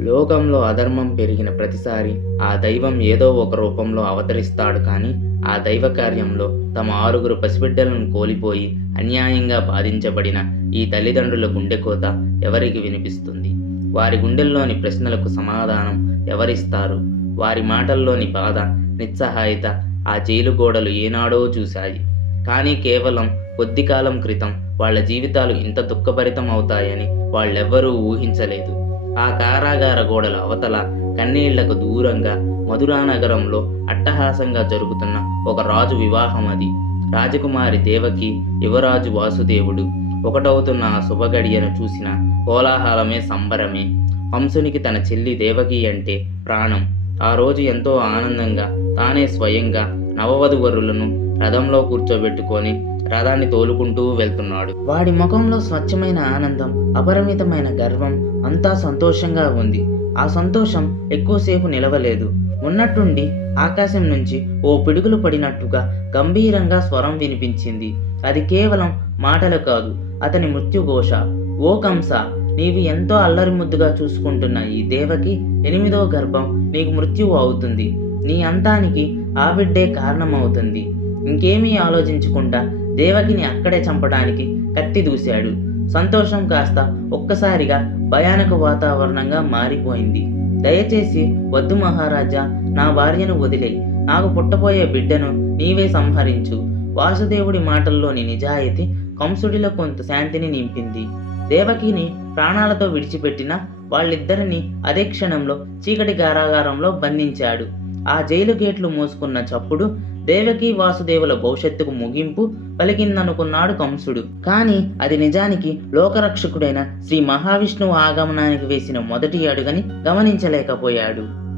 లోకంలో అధర్మం పెరిగిన ప్రతిసారి ఆ దైవం ఏదో ఒక రూపంలో అవతరిస్తాడు కానీ ఆ దైవ కార్యంలో తమ ఆరుగురు పసిబిడ్డలను కోల్పోయి అన్యాయంగా బాధించబడిన ఈ తల్లిదండ్రుల గుండెకోత ఎవరికి వినిపిస్తుంది? వారి గుండెల్లోని ప్రశ్నలకు సమాధానం ఎవరిస్తారు? వారి మాటల్లోని బాధ నిస్సహాయత ఆ జైలు గోడలు ఏనాడో చూశాయి. కానీ కేవలం కొద్ది కాలం క్రితం వాళ్ళ జీవితాలు ఇంత దుఃఖభరితం అవుతాయని వాళ్ళెవ్వరూ ఊహించలేదు. ఆ కారాగార గోడల అవతల కన్నీళ్ళకు దూరంగా మధురానగరంలో అట్టహాసంగా జరుగుతున్న ఒక రాజు వివాహం అది. రాజకుమారి దేవకి యువరాజు వాసుదేవుడు ఒకటవుతున్న ఆ శుభగడియను చూసిన కోలాహలమే సంబరమే. హంసునికి తన చెల్లి దేవకి అంటే ప్రాణం. ఆ రోజు ఎంతో ఆనందంగా తానే స్వయంగా నవవధువరులను రథంలో కూర్చోబెట్టుకొని రథాన్ని తోలుకుంటూ వెళ్తున్నాడు. వాడి ముఖంలో స్వచ్ఛమైన ఆనందం అపరిమితమైన గర్వం అంతా సంతోషంగా ఉంది. ఆ సంతోషం ఎక్కువసేపు నిలవలేదు. ఉన్నట్టుండి ఆకాశం నుంచి ఓ పిడుగులు పడినట్టుగా గంభీరంగా స్వరం వినిపించింది. అది కేవలం మాటలు కాదు అతని మృత్యుఘోష ఓ కంస నీవు ఎంతో అల్లరి ముద్దుగా చూసుకుంటున్న ఈ దేవకి ఎనిమిదో గర్భం నీకు మృత్యువు అవుతుంది. నీ అంతానికి ఆ బిడ్డే కారణమవుతుంది. ఇంకేమీ ఆలోచించకుండా దేవకిని అక్కడే చంపడానికి కత్తి దూశాడు. సంతోషం కాస్త ఒక్కసారిగా భయానక వాతావరణంగా మారిపోయింది. దయచేసి వద్దు మహారాజా నా భార్యను వదిలే నాకు పుట్టబోయే బిడ్డను నీవే సంహరించు. వాసుదేవుడి మాటల్లోని నిజాయితీ కంసుడిలో కొంత శాంతిని నింపింది. దేవకిని ప్రాణాలతో విడిచిపెట్టిన వాళ్ళిద్దరిని అదే క్షణంలో చీకటి కారాగారంలో బంధించాడు. ఆ జైలు గేట్లు మూసుకున్న చప్పుడు దేవకి వాసుదేవుల భవిష్యత్తుకు ముగింపు పలికిందనుకున్నాడు కంసుడు. కానీ అది నిజానికి లోకరక్షకుడైన శ్రీ మహావిష్ణువు ఆగమనానికి వేసిన మొదటి అడుగని గమనించలేకపోయాడు.